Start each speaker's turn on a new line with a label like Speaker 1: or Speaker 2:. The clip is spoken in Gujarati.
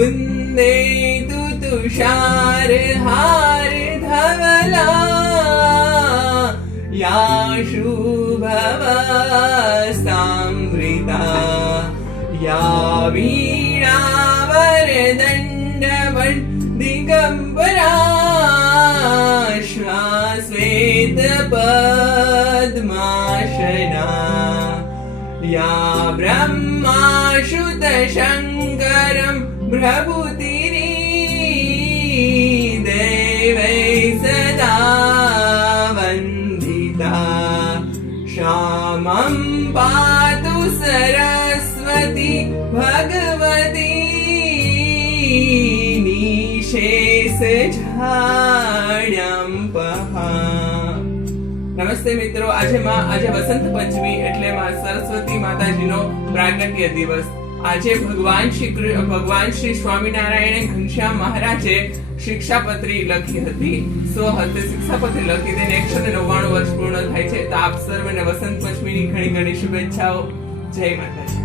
Speaker 1: मुन्दे तु तुषार हार धवला या शुभवस्तामृता या वीणावरदण्डवन् दिगम्बरा श्वाश्वेतपद्माशना या ब्रह्माशुतशङ्करं પ્રભુ તિરી દેવૈ સદા વંદિતા શ્યામં પાતુ સરસ્વતી ભગવતી નિશેષ નમસ્તે મિત્રો આજે માં આજે વસંત પંચમી એટલે માં સરસ્વતી માતાજીનો પ્રાગટ્ય દિવસ આજે ભગવાન શ્રી ભગવાન શ્રી સ્વામિનારાયણે ઘનશ્યામ મહારાજે શિક્ષાપત્રી લખી હતી. સો હતે શિક્ષાપત્રી લખી તેને એકસો ને નવ્વાણું વર્ષ પૂર્ણ થાય છે. તો આપ સર્વને વસંત પંચમીની ઘણી ઘણી શુભેચ્છાઓ. જય માતાજી.